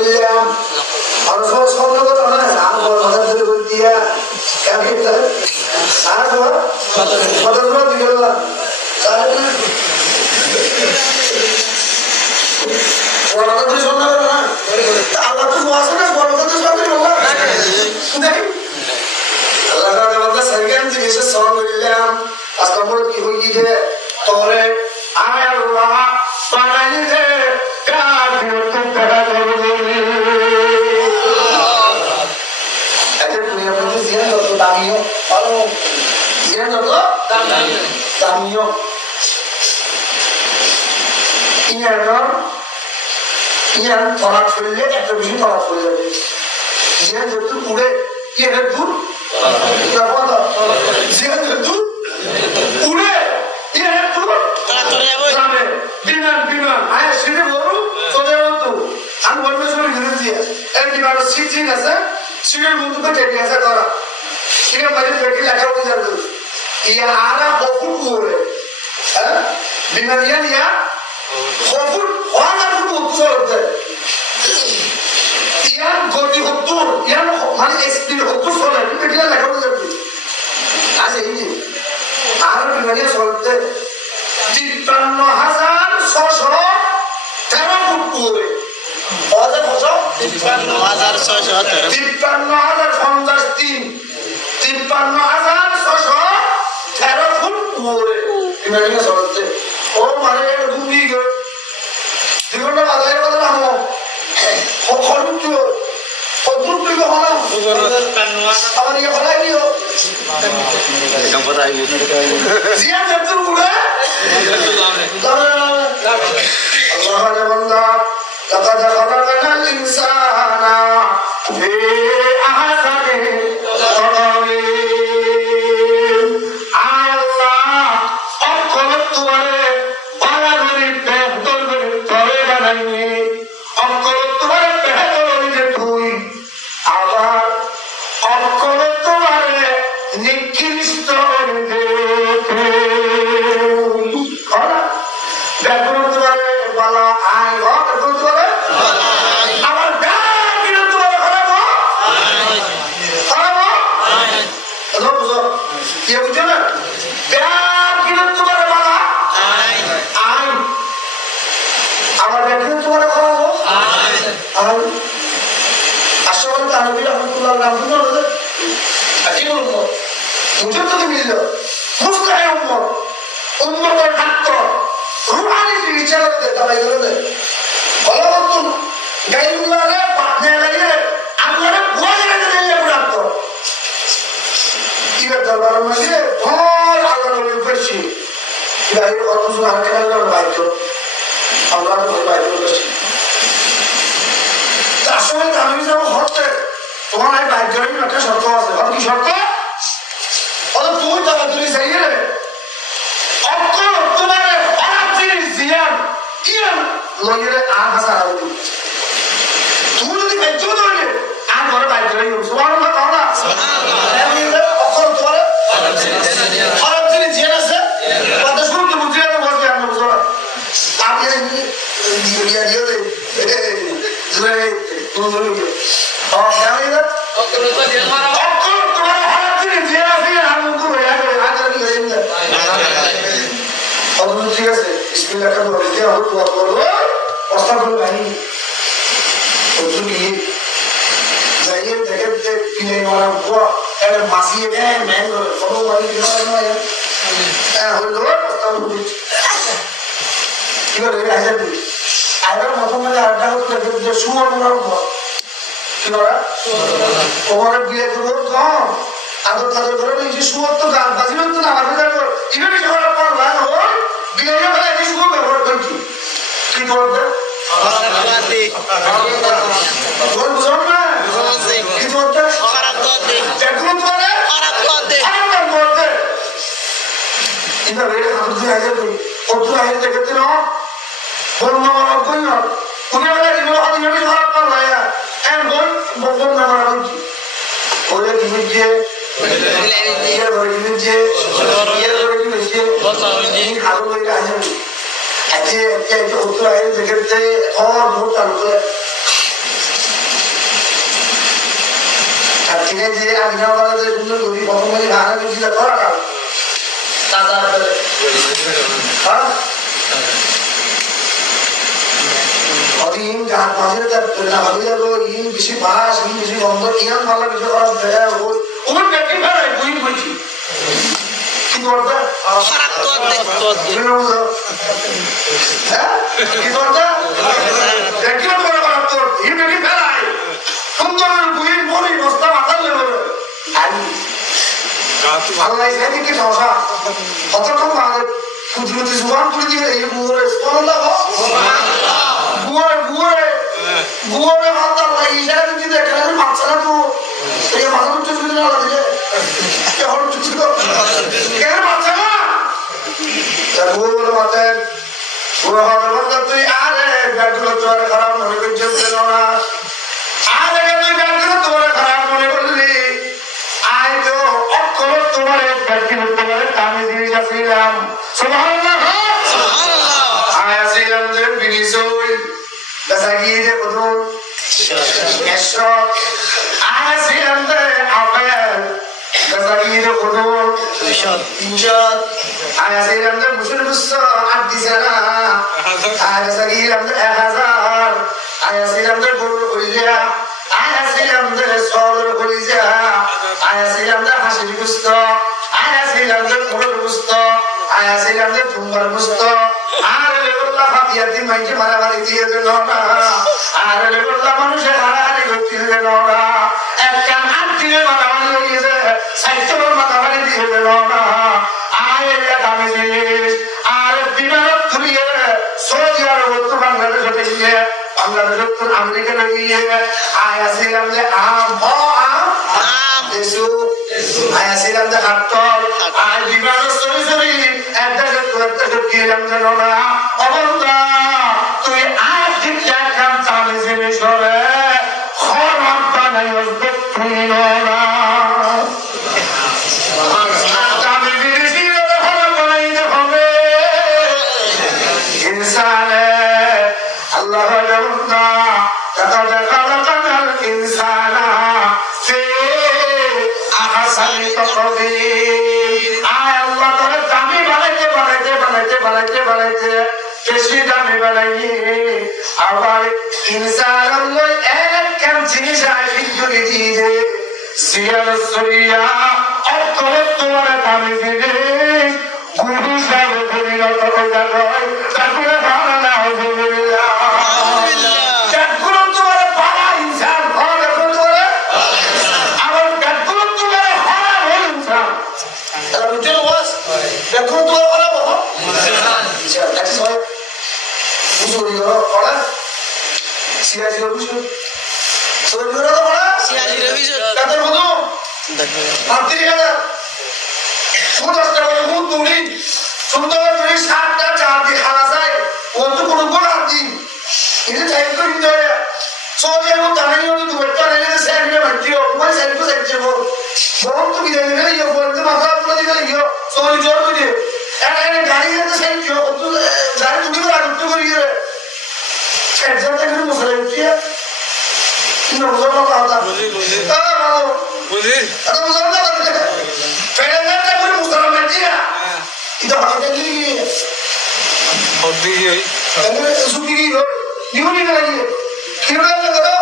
করলাম আর সব স্বপ্ন কথা না আমি বড় মাথা ধরে বল দিয়া কাকে তার আর বড় মাথা ধরে দিল না তাহলে বড় মাথা ধরে শোনা না আল্লাহ তো ওয়াসে না বড় মাথা ধরে শোনা বললা দেখি আল্লাহ তাআলা বলতে সাইকেল থেকে এসে সওয়াল করলাম আজকে বড় কি হই গিয়ে তোরে আয় আল্লাহ বানাই দে কাফির তো করা করবে আচ্ছা তুমি আপনাদের জিয়ান কত দামিও ভালো জিয়ান কত দামিও ইয়ার ধরা ফেললে একটা বেশি ধরা ফেলে যাবে জিয়ান যেহেতু উড়ে ইয়ার দূর জিয়ান যেহেতু উড়ে ইয়ার দূর বিমান বিমান আয় সিঁড়ি বড় চলে যাবো তো আমি বলবো সময় ঘুরে দিয়ে এই বিমানের সিট ঠিক আছে সিঁড়ির বন্ধুকে টেকে আছে ধরা সিঁড়ির মাঝে পেটে লেখা উঠে যাবে ইয়া আরা বহু করে হ্যাঁ বিমান ইয়া নিয়া বহু অনেক উৎসব হতে ইয়ার গতি হত্তর ইয়ার মানে স্পিড হত্তর চলে পেটে লেখা উঠে যাবে আজ এই যে আর বিমানিয়া চলতে 53,613 ফুট করে 53,653 53,613 ফুট করে বিমানিয়া চলতে ও মানে ঘুমিয়ে গেল 2 ঘন্টা বাজারে বাজারে নামো খরচ অদ্ভুত হলাম আমার ইয়ে হলাই দিও জিয়া যেতে উড়ে আল্লাহ বান্দা লাকাদ খালাকনাল ইনসানা ফি আহসানি তাকওয়িম আল্লাহ অকল তোমারে বানানি বেহতর করে তরে বানানি অকল তোমারে বেহতর করে তুই আবার অকল তোমারে নিকৃষ্ট করে দে দেখো তোমারে বলা আয় ঘর দেখো তোমারে আবার ব্যাগ তোমারে খারাপ খারাপ বুঝো কি বুঝছো না ব্যাগ তোমারে বলা আয় আমার ব্যাগ তোমারে খারাপ আয় আসলে তানবীর রহমাতুল্লাহ নাম শুনো কি বলবো মুঝে তো মিলল মুস্তাহে উম্মত উম্মতের ডাক্তার রুহানি চিকিৎসা করতে তাই করে ভালো মতন গাইগুলারে বাঁধে লাগিয়ে আপনারা ভয় লাগে দিলে ডাক্তার কি দরবার মাঝে ভয় আলোর উপরছি গাইর কত সুন্দর খেলা বাইক আমরা তো বাইক করছি আসলে আমি যাব হতে তোমার এই বাইক গাড়ি একটা শর্ত আছে আর কি শর্ত অত তুই তাহলে তুই যাইয়ে রে অকল তোমারে খারাপ জিনিস জিয়ান ইয়ান লইরে আর ভাষা আর তুই যদি বেঁচে ধরে আর ঘরে বাইক গাড়ি সুবহানাল্লাহ কও না সুবহানাল্লাহ অকল তোমারে খারাপ জিনিস জিয়ান আছে কথা শুনতে বুঝিয়ে না বলতে আমি বুঝো না আপনি ইয়া দিও দে জুরে তুমি ও কেমন এটা অকল তোমারে খারাপ জিনিস জিয়ান আছে আর মুখ হয়ে গেল আজ কি হয়ে যায় অদ্ভুত ঠিক আছে বিসমিল্লাহ খান বলে দেওয়া হতো করবো অস্তাগফিরুল্লাহ ভাই অদ্ভুত কি যাইয়ে দেখে কিনে মারা বুয়া এর মাসিয়ে দেন ম্যান করে ফটো বাড়ি দিওয়া না হলো অস্তাগফিরুল্লাহ কি করে হাজার দুই আইবার মত মানে আড্ডা হতো যে সুমন মোড়ার ঘর কি করা তোমার বিয়ে করবো কম আদর তাদের ধরে যে সুমন তো গান বাজিবেন তো না আমাদের ইভেন করার পর ভাই হল বিয়ে করে এই সুমন ব্যবহার করি কি করবে বল বুঝো না কি করতে খারাপ করতে দেখুন তোরে খারাপ করতে খারাপ করতে এটা বেরে হাত দিয়ে আইছে তুই কত আইছে দেখতে না বল না মারা কই না তুমি বলে দিও হাত দিয়ে খারাপ কর না এন্ড বল না মারা কি ওরে কি যে ইয়ার বড় কি যে ইয়ার বড় কি যে কথা হইনি হারু হইরা আইছে আজকে কত আইছে দেখতে আর বহুত চালু করে কিনে যে আদিনা বাজারে সুন্দর করি প্রথম মাঝে ভাড়া বেশি করা তাজা হ্যাঁ অদিন গান মাঝে না ভাবি যাবো ইন বেশি বাস ইন বেশি গন্ধ ইয়ান ভালো বেশি করা ওর ব্যাটি ফেরাই বই বলছি কি করতে হ্যাঁ কি করতে ব্যাটি করে খারাপ তোর এই ব্যাটি ফেরাই সুন্দর বই বই বস্তা মাথার লেগে আল্লাহ সেদিকে সমস্যা কতক্ষণ আমাদের কুদরতি জুবান করে দিয়ে এই বুড়ে বুড়ে হাত আল্লাহ ইশারা যদি দেখে বাচ্চারা তো এই মাথা উঠতে চলে না দিলে কেমন ছিল কেন বাচ্চা না বুড়ো বলে মাথেন বুড়ো হবে বলতে তুই আরে ব্যাগগুলো তোমার খারাপ মনে করছে না আরে তুই ব্যাগগুলো তোমার খারাপ মনে করলি আয় তো অক্ষর তোমার ব্যাগগুলো তোমার কামে দিয়ে যাচ্ছিলাম সুবহানাল্লাহ আয়াছিলাম যে বিনিসই Dasagire kudun, esok, ayasilam de apel. Dasagire kudun, injat, ayasilam de musul musa adisana. Ayasilam de ehazar, ayasilam de guru kulja, ayasilam de solur kulja, ayasilam de hasil gusto, ayasilam de kurur gusto, ayasilam de tumbar gusto. Hati-hati main marah-marah dia tu nona, ada lepas manusia marah-marah itu dia nona. Kan hati marah-marah dia, saya tu marah-marah dia nona. Ayah kami jenis, ayah di mana tu dia, Saudi Arabia tu Bangladesh dia, Bangladesh tu Amerika dia. Ayah silam dia Yesu, ayah silam dia kartol, ayah di mana sorry, ada kirim dia nona. Abunda, tu ayah tidak akan sampai sini sore, orang tanah yang betul nona. Kami diri sini orang tanah ini kami, insan Allah Abunda, kata katakan insan, si ahsan taqdir. Ayah Allah Taala kami balai Keshi dami balai, awal insan Allah ekam jenis asyik juri dije, sial surya, atau tuara kami dije, guru sahaja guru atau jagai, takure bala alhamdulillah. Takure tuara bala insan, bala tuara, awal takure tuara bala insan. Kalau betul was, takure tuara bala apa? That is why. Busuri orang, siapa sih busur? Busuri orang apa? Siapa busur? Kata betul. Nanti ada. Sudah sekarang aku tulis, sudah tulis satu jadi khalasai. Untuk kurang nanti. Ini saya itu ini ya. Soalnya aku tanah ini tu betul ini saya ni macam bukan saya itu saya cuma. Baru tu kita ni kan ya, baru tu masa tu lagi kan ya. Soalnya jauh tu dia. Ini gari itu saya cuma tu gari tu ni kan tu kan dia. Kerja tak kena masalah itu ya. Ini masalah apa? Buzi. Ada masalah apa? Kerja tak kena masalah itu ya. Itu apa lagi? Hobi ya. Ini suki ni, ni mana lagi? Kira nak kata?